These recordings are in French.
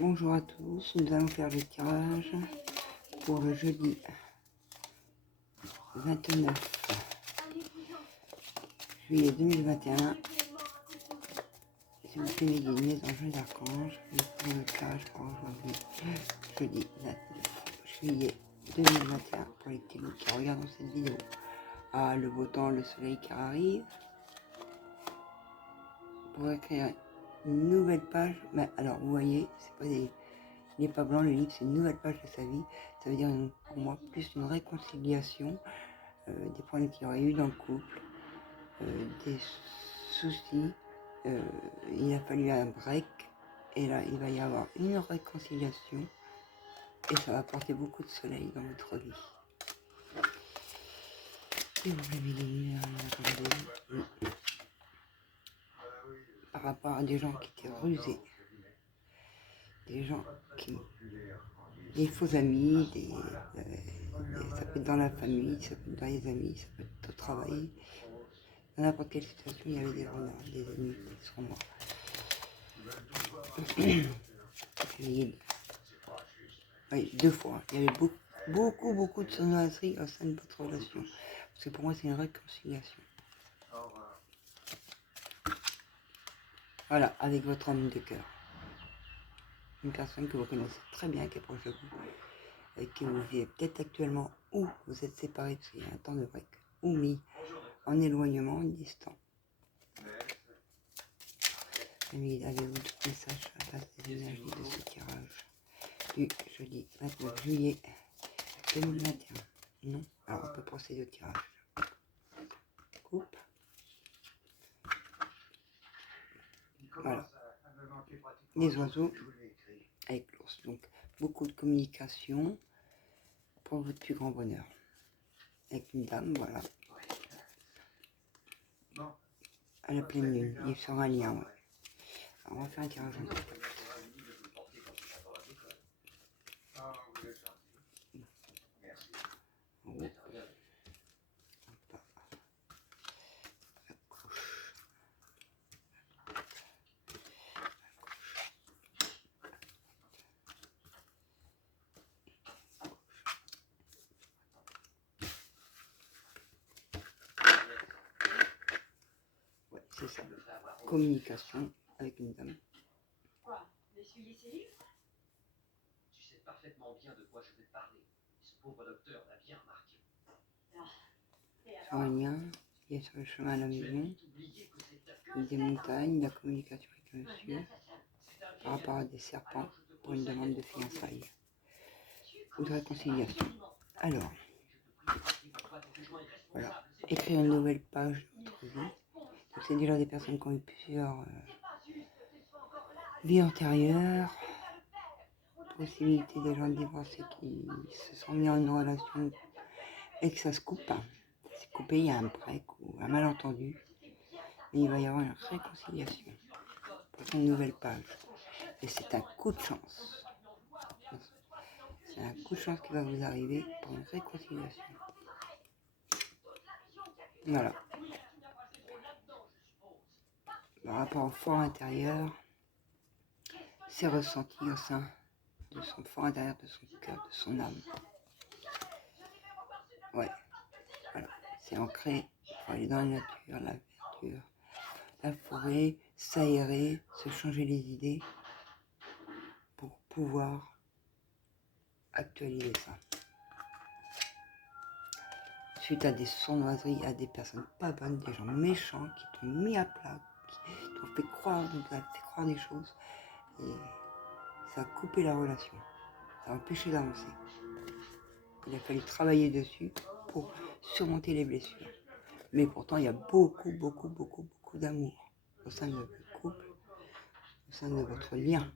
Bonjour à tous, nous allons faire le tirage pour le jeudi 29 juillet 2021. Si vous faites des liaisons Jeux d'Archange, nous ferons le tirage pour aujourd'hui, jeudi 29 juillet 2021, pour les petits loups qui regardent cette vidéo. Ah, le beau temps, le soleil qui arrive. Pour écrire une nouvelle page, mais alors vous voyez, c'est pas des... Il n'est pas blanc, le livre, c'est une nouvelle page de sa vie. Ça veut dire pour moi plus une réconciliation des problèmes qu'il y aurait eu dans le couple, des soucis. Il a fallu un break et là il va y avoir une réconciliation et ça va apporter beaucoup de soleil dans votre vie. Et vous avez des lumières, par rapport à des gens qui étaient rusés, des gens qui... des faux amis, ça peut être dans la famille, ça peut être dans les amis, ça peut être au travail. Dans n'importe quelle situation, il y avait des renards, des ennemis sur moi. Oui, 2 fois. Il y avait beaucoup de sournoiserie au sein de votre relation. Parce que pour moi, c'est une réconciliation. Voilà, avec votre homme de cœur. Une personne que vous connaissez très bien, qui est proche de vous, avec qui vous vivez peut-être actuellement, ou vous êtes séparés parce qu'il y a un temps de break, ou mis en éloignement, distant. Avez-vous d'autres messages à base des énergies de ce tirage du jeudi 29 juillet 2021? Non? Alors on peut procéder au tirage. Coupe. Voilà. Les oiseaux avec l'ours. Donc beaucoup de communication pour votre plus grand bonheur. Avec une dame, voilà. À la pleine lune, il sera un lien, ouais. Alors, on va faire un tirage en deux. Ouais, c'est ça. Communication avec une dame. Quoi? D'essuyer ses livres? Tu sais parfaitement bien de quoi je vais te parler. Ce pauvre docteur l'a bien remarqué. Sur un lien, il est sur le chemin à la maison, des montagnes, de la communication avec un monsieur, par rapport à des serpents pour une demande de fiançailles ou de réconciliation. Alors, voilà, écrire une nouvelle page de votre vie. Donc c'est déjà des personnes qui ont eu plusieurs vies antérieures, possibilité des gens divorcés qui se sont mis en une relation et que ça se coupe. C'est coupé, il y a un break ou un malentendu, mais il va y avoir une réconciliation pour une nouvelle page. Et c'est un coup de chance. C'est un coup de chance qui va vous arriver pour une réconciliation. Voilà. Par rapport au fort intérieur, c'est ressenti au sein de son fort intérieur, de son cœur, de son âme. Ouais. Voilà. C'est ancré. Il faut aller dans la nature, la verdure, la forêt, s'aérer, se changer les idées pour pouvoir actualiser ça. Suite à des sournoiseries, à des personnes pas bonnes, des gens méchants qui t'ont mis à plat, qui t'ont fait croire, des choses, et ça a coupé la relation, ça a empêché d'avancer. Il a fallu travailler dessus pour surmonter les blessures. Mais pourtant, il y a beaucoup d'amour au sein de votre couple, au sein de votre lien.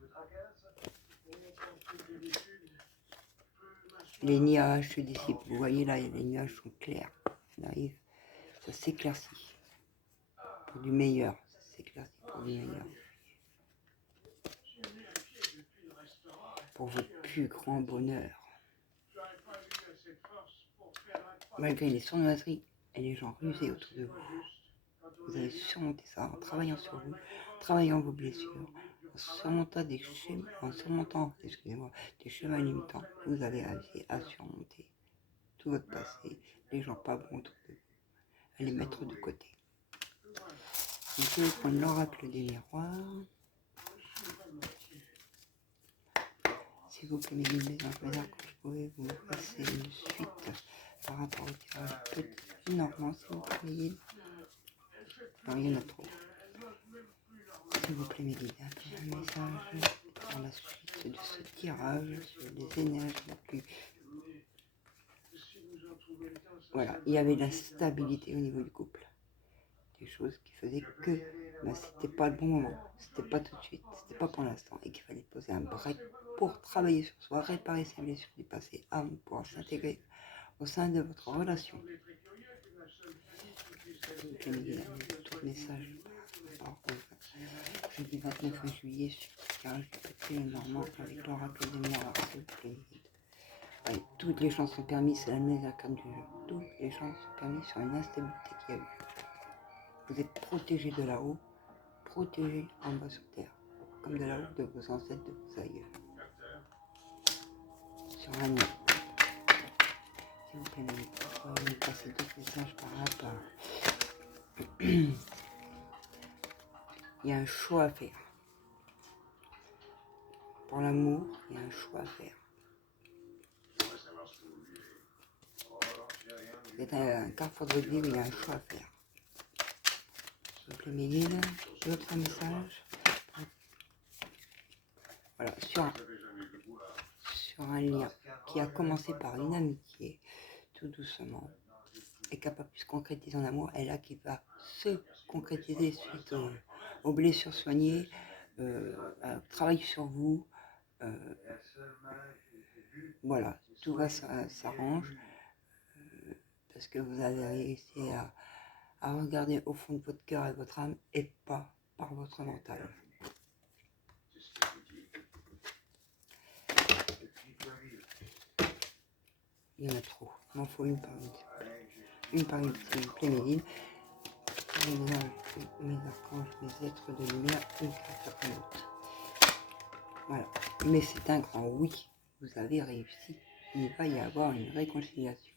Les nuages se dissipent. Vous voyez là, les nuages sont clairs. Ça arrive, ça s'éclaircit pour du meilleur. Ça s'éclaircit pour du meilleur. Pour votre plus grand bonheur. Malgré les sournoiseries et les gens rusés autour de vous, vous allez surmonter ça en travaillant sur vous, travaillant vos blessures, en surmontant, excusez-moi, des schémas limitants, vous allez réussir à surmonter tout votre passé, les gens pas bons autour de vous, à les mettre de côté. Donc, je vais prendre l'oracle des miroirs. S'il vous plaît, mes guides, mes anges, mes archanges, pouvez vous passer une suite par rapport au tirage petit normand, s'il vous plaît, mes guides. Non, il y en a trop. S'il vous plaît, mes guides, un message pour la suite de ce tirage sur les énergies les plus... Voilà, il y avait de la stabilité au niveau du couple. Des choses qui faisaient que c'était pas le bon moment, c'était pas tout de suite, c'était pas pour l'instant, et qu'il fallait poser un break pour travailler sur soi, réparer ses blessures du passé avant de pouvoir s'intégrer au sein de votre relation. Donc, tout message par rapport au jeudi 29 juillet sur le tirage du petit normand avec l'oracle des miroirs, s'il vous plaît. Ouais, toutes les chances sont permises, c'est la meilleure carte du jeu. Toutes les chances sont permises sur une instabilité qu'il y a eu. Vous êtes protégé de là-haut, protégé en bas sur terre, comme de là-haut de vos ancêtres, de vos aïeux. Sur un nid. S'il vous plaît, vous me passez d'autres messages par rapport. Il y a un choix à faire. Pour l'amour, il y a un choix à faire. C'est un carrefour de votre vie où il y a un choix à faire. S'il vous plaît, mes guides, d'autres messages. Voilà, sur un lien qui a commencé par une amitié, tout doucement, et qui n'a pas pu se concrétiser en amour, et là qui va se concrétiser suite aux blessures soignées, travail sur vous, voilà, tout va s'arrange, parce que vous avez réussi à regarder au fond de votre cœur et de votre âme, et pas par votre mental. Il y en a trop, il m'en faut une par une. Une par une, s'il vous plaît, mes guides. Mes archanges, mes êtres de lumière, une carte après l'autre. Voilà. Mais c'est un grand oui. Vous avez réussi. Il va y avoir une réconciliation.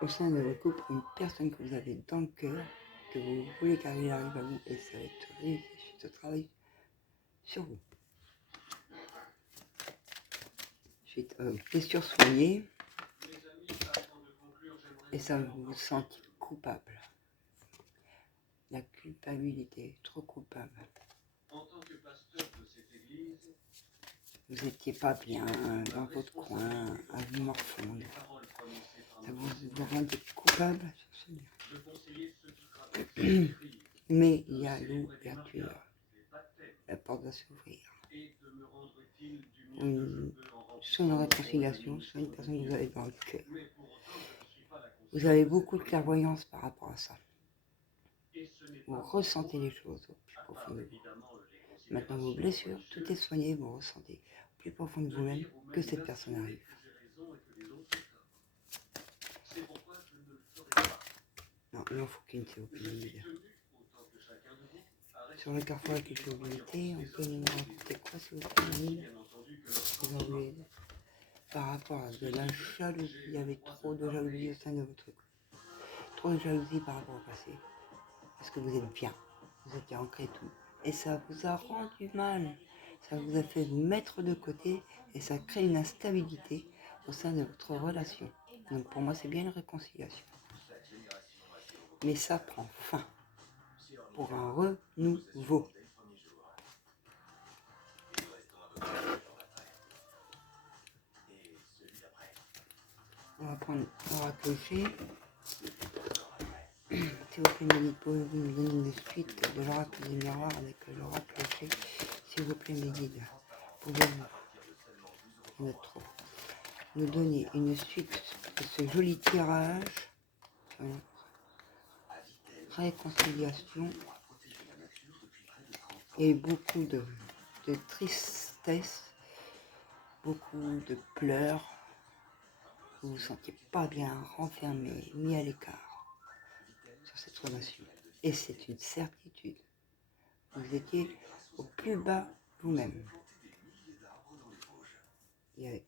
Au sein de votre couple, une personne que vous avez dans le cœur, que vous voulez qu'elle arrive à vous, et ça va être réussi suite au travail sur vous. Suite blessure soignée, et ça vous vous sentez coupable. La culpabilité, trop coupable. Vous n'étiez pas bien dans votre coin, à vous morfondre. Ça vous rendait coupable sur ce lien. Mais il y a l'ouverture. La porte va s'ouvrir. Soit une réconciliation, soit une personne que vous avez dans le cœur. Vous avez beaucoup de clairvoyance par rapport à ça. Vous ressentez les choses au plus profond de vous. Maintenant, vos blessures, tout est soigné, vous ressentez au plus profond de vous-même que cette personne arrive. Non, il n'en faut qu'une, s'il vous plaît. Sur le carrefour avec les culpabilités, on peut nous raconter quoi, s'il vous plaît? Vous en voulez par rapport à de la jalousie, il y avait trop de jalousie au sein de votre couple. Trop de jalousie par rapport au passé. Parce que vous êtes bien, vous êtes bien ancré tout. Et ça vous a rendu mal. Ça vous a fait vous mettre de côté et ça crée une instabilité au sein de votre relation. Donc pour moi, c'est bien une réconciliation. Mais ça prend fin pour un renouveau. On va prendre l'oracle clocher. S'il vous plaît, Mélie, pouvez-vous nous donner une suite de l'oracle des miroirs avec l'oracle clocher? S'il vous plaît, mes guides, pouvez-vous, il y en a trop, nous donner une suite de ce joli tirage sur une réconciliation et beaucoup de tristesse, beaucoup de pleurs. Vous vous sentiez pas bien, renfermé, mis à l'écart sur cette relation. Et c'est une certitude. Vous étiez au plus bas vous-même. Et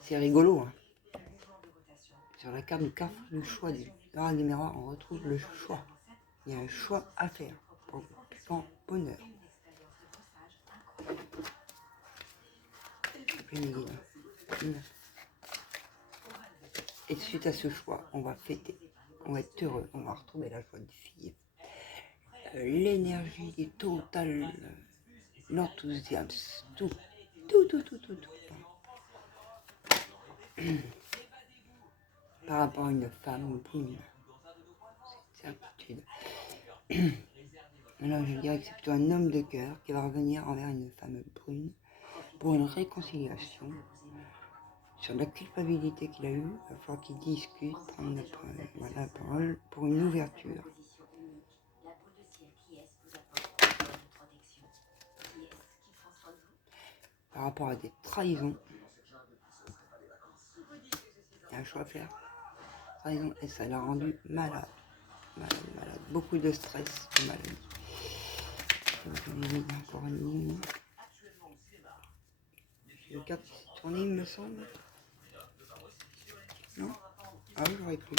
c'est rigolo, hein. Sur la carte du carrefour du choix du Graal des miroirs, on retrouve le choix. Il y a un choix à faire pour votre plus grand bonheur. Et suite à ce choix, on va fêter, on va être heureux, on va retrouver la joie de vivre, l'énergie totale, l'enthousiasme, tout. Par rapport à une femme brune, c'est certitude. Alors je dirais que c'est plutôt un homme de cœur qui va revenir envers une femme brune pour une réconciliation sur la culpabilité qu'il a eue. Il va falloir qu'il discute, prendre la parole pour une ouverture. Par rapport à des trahisons, il y a un choix à faire. Trahison, et ça l'a rendu malade. Beaucoup de stress, de maladie. Encore une ligne. Le cap s'est tourné, il me semble. Non? Ah oui, j'aurais cru.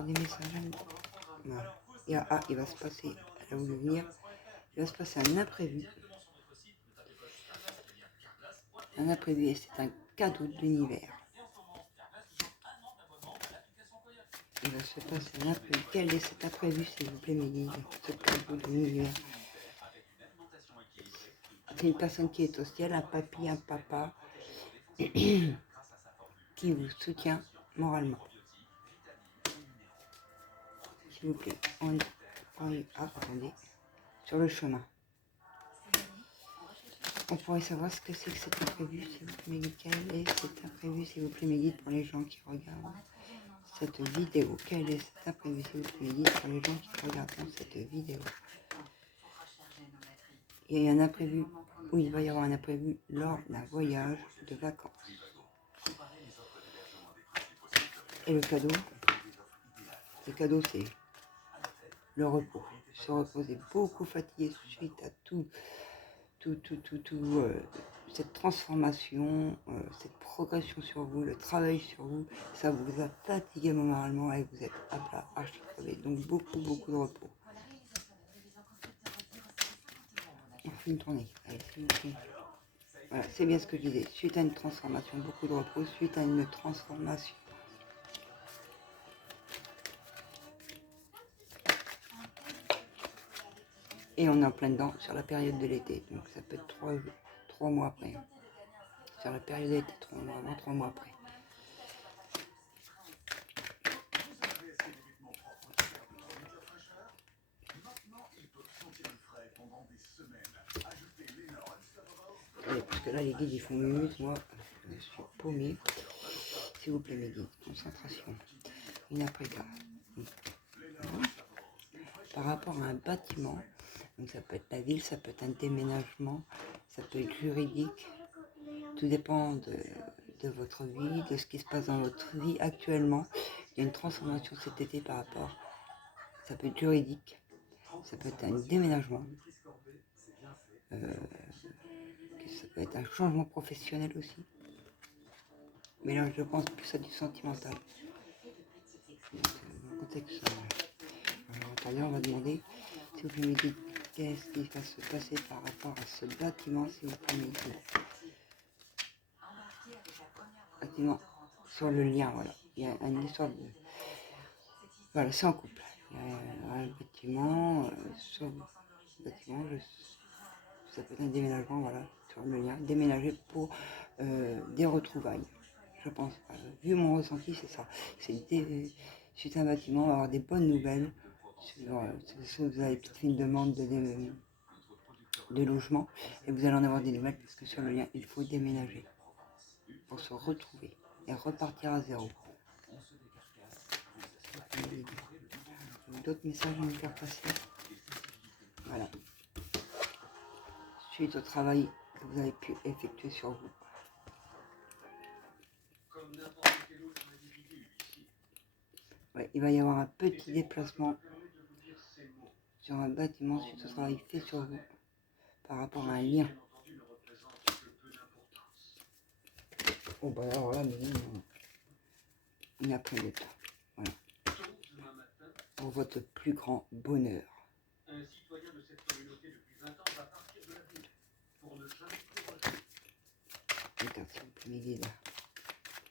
Des messages. Voilà. Il va se passer, elle a voulu venir, il va se passer un imprévu. Un imprévu, et c'est un cadeau de l'univers. Il va se passer un imprévu. Quel est cet imprévu, s'il vous plaît, mes guides? Ce cadeau de l'univers. C'est une personne qui est au ciel, un papy, un papa, qui vous soutient moralement. S'il vous plaît, attendez, sur le chemin. On pourrait savoir ce que c'est que cet imprévu, s'il vous plaît, quel est cet imprévu, s'il vous plaît, mes guides, pour les gens qui regardent cette vidéo. Quel est cet imprévu, s'il vous plaît, mes guides, pour les gens qui regardent cette vidéo. Il y a un imprévu, où il va y avoir un imprévu lors d'un voyage de vacances. Et le cadeau c'est le repos. Se reposer, beaucoup fatigué suite à cette transformation, cette progression sur vous, le travail sur vous, ça vous a fatigué moralement et vous êtes à plat, archi crevé. Donc beaucoup de repos. On fait une tournée. Allez, voilà, c'est bien ce que je disais. Suite à une transformation, beaucoup de repos, suite à une transformation. Et on est en plein dedans sur la période de l'été. Donc ça peut être 3 mois après. Sur la période de l'été, 3 mois après. Et parce que là les guides ils font minutes, moi je suis paumé. S'il vous plaît mes guides, concentration. Une après-garde. Par rapport à un bâtiment, donc ça peut être la ville, ça peut être un déménagement, ça peut être juridique. Tout dépend de votre vie, de ce qui se passe dans votre vie actuellement. Il y a une transformation cet été par rapport, ça peut être juridique, ça peut être un déménagement, ça peut être un changement professionnel aussi. Mais là je pense plus à du sentimental. Dans le contexte, on va demander, si vous pouvez me dire qu'est-ce qui va se passer par rapport à ce bâtiment, si vous pouvez me dire. Bâtiment sur le lien, voilà. Il y a une histoire de... Voilà, c'est en couple. Il y a un bâtiment, sur le bâtiment, ça peut être un déménagement, voilà, sur le lien. Déménager pour des retrouvailles, je pense. Vu mon ressenti, c'est ça. C'est un bâtiment, on va avoir des bonnes nouvelles. Si vous avez peut-être fait une demande de logement, et vous allez en avoir des nouvelles, parce que sur le lien, il faut déménager pour se retrouver et repartir à zéro. D'autres messages à me faire passer. Voilà. Suite au travail que vous avez pu effectuer sur vous. Comme n'importe quel autre individu ici. Ouais, il va y avoir un petit Et c'est déplacement pourquoi je me permets de vous dire ces mots. sur un bâtiment suite au travail fait sur vous par rapport à un lien. Bien entendu, ne représente que peu d'importance. Oh bah alors là, mais non, il n'y a pas de temps. Voilà. Tôt demain matin, Pour votre plus grand bonheur. un citoyen de cette communauté depuis 20 ans va partir de la ville pour ne jamais plus revenir. Putain, s'il vous plaît, mes guides.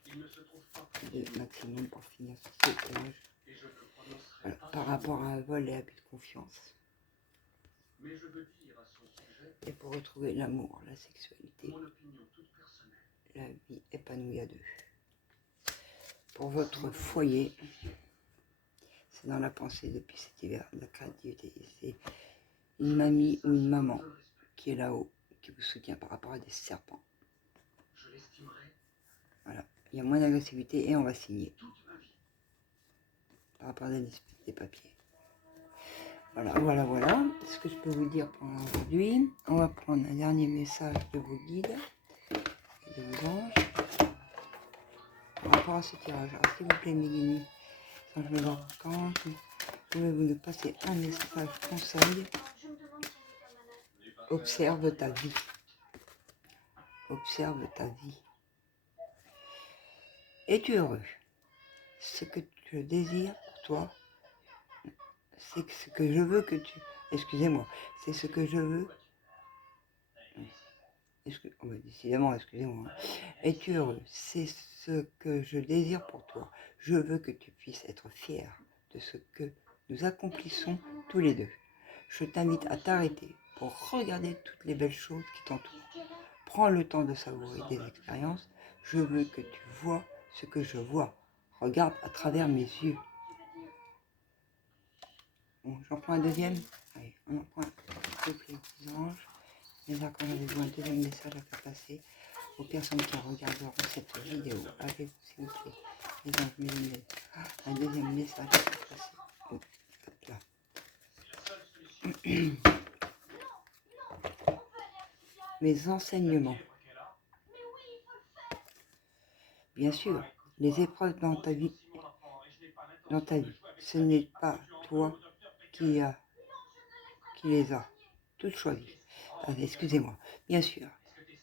Il ne se trouve pas Le maximum pour finir sur ce page. et je ne prononcerai Voilà, pas par ce rapport mot. à un vol et abus de confiance. Mais je veux dire à son sujet Et pour retrouver l'amour, la sexualité, mon opinion toute personnelle. la vie épanouie à deux. Pour votre foyer, c'est dans la pensée depuis cet hiver, la créativité. C'est une mamie ou une maman Je le respecte. qui est là-haut, qui vous soutient par rapport à des serpents. Je l'estimerai Voilà, il y a moins d'agressivité et on va signer toute ma vie. par rapport à la dispute des papiers. Voilà ce que je peux vous dire pour aujourd'hui. On va prendre un dernier message de vos guides et de vos anges par rapport à ce tirage. Alors s'il vous plaît mes guides, sans je me vois quand pouvez-vous nous passer un message conseil. Observe ta vie. Observe ta vie. Es-tu heureux? Ce que tu désires pour toi, c'est ce que je veux que tu... Excusez-moi, c'est ce que je veux... Oh, décidément, excusez-moi. Es-tu heureux? C'est ce que je désire pour toi. Je veux que tu puisses être fier de ce que nous accomplissons tous les deux. Je t'invite à t'arrêter pour regarder toutes les belles choses qui t'entourent. Prends le temps de savourer des expériences. Je veux que tu vois ce que je vois. Regarde à travers mes yeux. Bon, j'en prends un deuxième. Allez, on en prend un. S'il vous plaît, petits anges. Les archanges avez-vous un deuxième message à faire passer aux personnes qui regarderont cette vidéo? Avez-vous, s'il vous plaît, les anges lumineux, un deuxième message à faire passer? Oh, hop là. Mes enseignements. Bien sûr, les épreuves dans ta vie, ce n'est pas toi qui les as toutes choisies. Excusez-moi, bien sûr,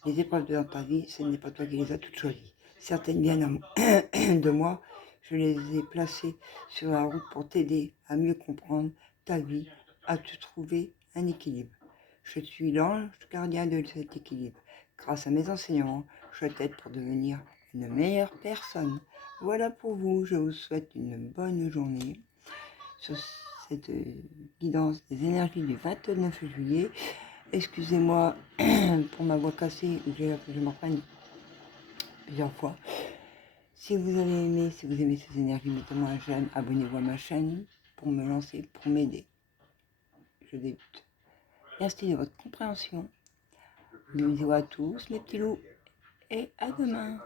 les épreuves dans ta vie, ce n'est pas toi qui les as toutes choisies. Certaines viennent de moi, je les ai placées sur la route pour t'aider à mieux comprendre ta vie, à te trouver un équilibre. Je suis l'ange gardien de cet équilibre. Grâce à mes enseignements, je t'aide pour devenir une meilleure personne. Voilà pour vous, je vous souhaite une bonne journée sur cette guidance des énergies du 29 juillet. Excusez-moi pour ma voix cassée, je m'en reprenne plusieurs fois. Si vous avez aimé, si vous aimez ces énergies, mettez-moi un j'aime, abonnez-vous à ma chaîne pour me lancer, pour m'aider. Je débute. Merci de votre compréhension. Bisous à tous mes petits loups et à demain.